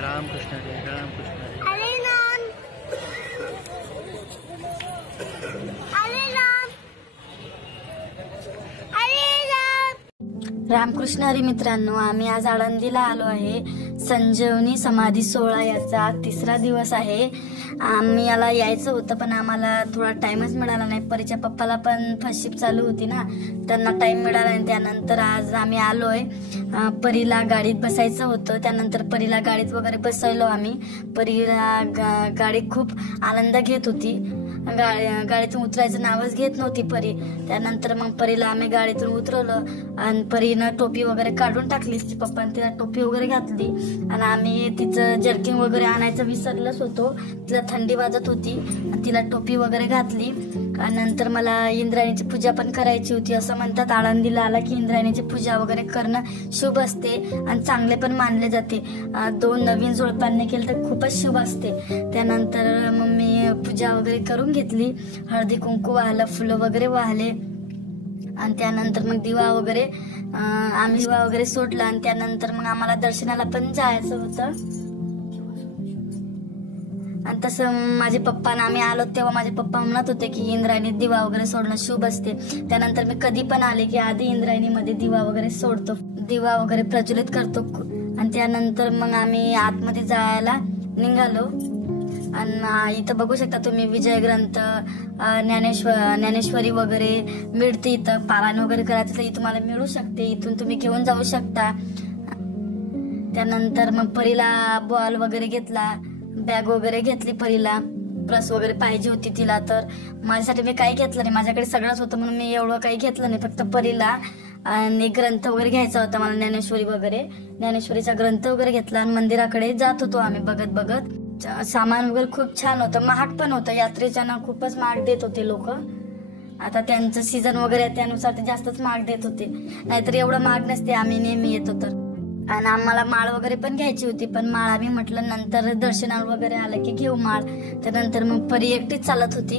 रामकृष्ण हरी, रामकृष्ण हरी। हरे राम, हरे राम, हरे राम। रामकृष्ण हरी मित्रांनो, आम्ही आज आळंदीला आलो आहे। संजीवनी समाधी सोहळा याचा 3रा दिवस आहे। आम्ही याला यायचं होतं पण आम्हाला थोडा टाइमच मिळाला नाही। परीच्या पप्पाला पण फर्स्ट शिफ्ट चालू होती ना, त्यांना टाइम मिळाला नाही। त्यानंतर आज आम्ही आलोय। परीला गाडीत बसायचं होतं, त्यानंतर परीला गाडीत वगैरे बसवलो आम्ही। परीला गाडी खूप आनंद घेत होती। गाडीतून उतरायचं नावच घेत नव्हती परी। त्यानंतर मग परीला आम्ही गाडीतून उतरवलं आणि परीनं टोपी वगैरे काढून टाकली। पप्पाने तिला टोपी वगैरे घातली आणि आम्ही तिचं जर्किंग वगैरे आणायचं विसरलंच होतो। तिला थंडी वाजत होती आणि तिला टोपी वगैरे घातली। आणि नंतर मला इंद्रायणीची पूजा पण करायची होती। असं म्हणतात आळंदीला आला की इंद्रायणीची पूजा वगैरे करणं शुभ असते आणि चांगले पण मानले जाते। 2 नवीन जोडप्यांनी केलं तर खूपच शुभ असते। त्यानंतर मग मी पूजा वगैरे करून घेतली। हळदी कुंकू वाहलं, फुलं वगैरे वाहले आणि त्यानंतर मग दिवा वगैरे आम्ही दिवा वगैरे सोडला आणि त्यानंतर मग आम्हाला दर्शनाला पण जायचं होतं। आणि तसं माझे पप्पा आम्ही आलो तेव्हा माझे पप्पा म्हणत होते की इंद्रायणीत दिवा वगैरे सोडणं शुभ असते। त्यानंतर मी कधी पण आले की आधी इंद्रायणीमध्ये दिवा वगैरे सोडतो, दिवा वगैरे प्रज्वलित करतो आणि त्यानंतर मग आम्ही आतमध्ये जायला निघालो। आणि इथं बघू शकता तुम्ही विजय ग्रंथ, ज्ञानेश्वरी वगैरे मिळते। इथं पारायण वगैरे करायचं तर तुम्हाला मिळू शकते, इथून तुम्ही घेऊन जाऊ शकता। त्यानंतर मग परीला बॉल वगैरे घेतला, बॅग वगैरे घेतली परीला। पर्स वगैरे पाहिजे होती तिला, तर माझ्यासाठी मी काही घेतलं नाही। माझ्याकडे सगळंच होतं म्हणून मी एवढं काही घेतलं नाही, फक्त परीला आणि ग्रंथ वगैरे घ्यायचा होता मला, ज्ञानेश्वरी वगैरे। ज्ञानेश्वरीचा ग्रंथ वगैरे घेतला आणि मंदिराकडे जात होतो आम्ही बघत बघत। सामान वगैरे खूप छान होतं, महाग पण होतं। यात्रेच्या ना खूपच महाग देत होते लोक। आता त्यांचं सीझन वगैरे त्यानुसार ते जास्तच महाग देत होते, नाहीतर एवढं महाग नसते। आम्ही नेहमी येतो तर। आणि आम्हाला माळ वगैरे पण घ्यायची होती, पण माळ आम्ही म्हटलं नंतर दर्शनाला वगैरे आलं की घेऊ माळ। त्यानंतर मग परी एकटीच चालत होती।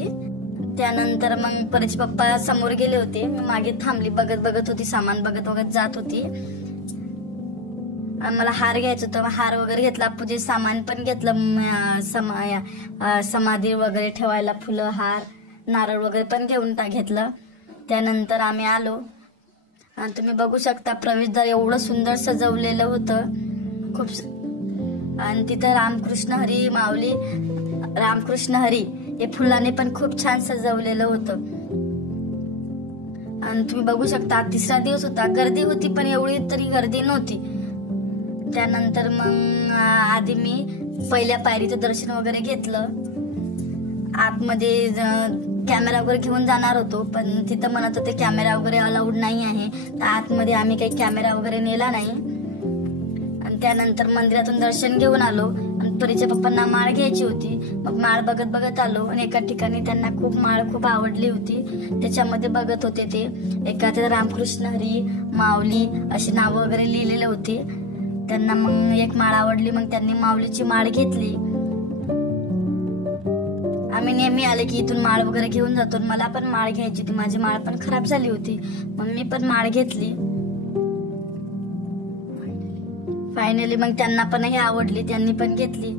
त्यानंतर मग परीचे पप्पा समोर गेले होते, मी मागे थांबली, बघत बघत होती, सामान बघत बघत जात होती। मला हार घ्यायचं होतं, हार वगैरे घेतला, पूजे सामान पण घेतलं, समाधी वगैरे ठेवायला फुलं, हार, नारळ वगैरे पण घेऊन घेतलं। त्यानंतर आम्ही आलो आणि तुम्ही बघू शकता प्रवेशद्वार एवढं सुंदर सजवलेलं होतं खूप। आणि तिथं रामकृष्ण हरी, माऊली रामकृष्ण हरी हे फुलाने पण खूप छान सजवलेलं होतं। आणि तुम्ही बघू शकता 3रा दिवस होता, गर्दी होती पण एवढी तरी गर्दी नव्हती। त्यानंतर मग आधी मी पहिल्या पायरीचं दर्शन वगैरे घेतलं। आतमध्ये कॅमेरा वगैरे घेऊन जाणार होतो, पण तिथं म्हणत होते कॅमेरा वगैरे अलाउड नाही आहे, तर आतमध्ये आम्ही काही कॅमेरा वगैरे नेला नाही। आणि त्यानंतर मंदिरातून दर्शन घेऊन आलो आणि परीच्या पप्पांना माळ घ्यायची होती, मग माळ बघत बघत आलो। आणि एका ठिकाणी त्यांना माळ खूप आवडली होती, त्याच्यामध्ये बघत होते ते। एका ते रामकृष्ण हरी, माऊली अशी नावं वगैरे लिहिलेले होते। त्यांना मग एक माळ आवडली, मग त्यांनी माऊलीची माळ घेतली। आम्ही नेहमी आले की इथून माळ वगैरे घेऊन जातो। मला पण माळ घ्यायची होती, माझी माळ पण खराब झाली होती, मग मी पण माळ घेतली। फायनली मग त्यांना पण ही आवडली, त्यांनी पण घेतली।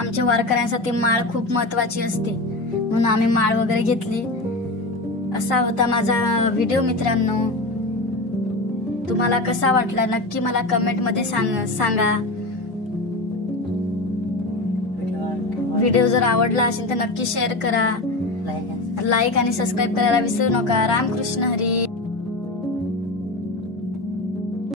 आमच्या वारकऱ्यांसाठी माळ खूप महत्वाची असते, म्हणून आम्ही माळ वगैरे घेतली। असा होता माझा व्हिडिओ मित्रांनो। तुम्हाला कसा वाटला नक्की मला कमेंट मध्ये सांगा। व्हिडिओ जर आवडला असेल तर नक्की शेअर करा, लाईक आणि सबस्क्राईब करायला विसरू नका। रामकृष्ण हरी।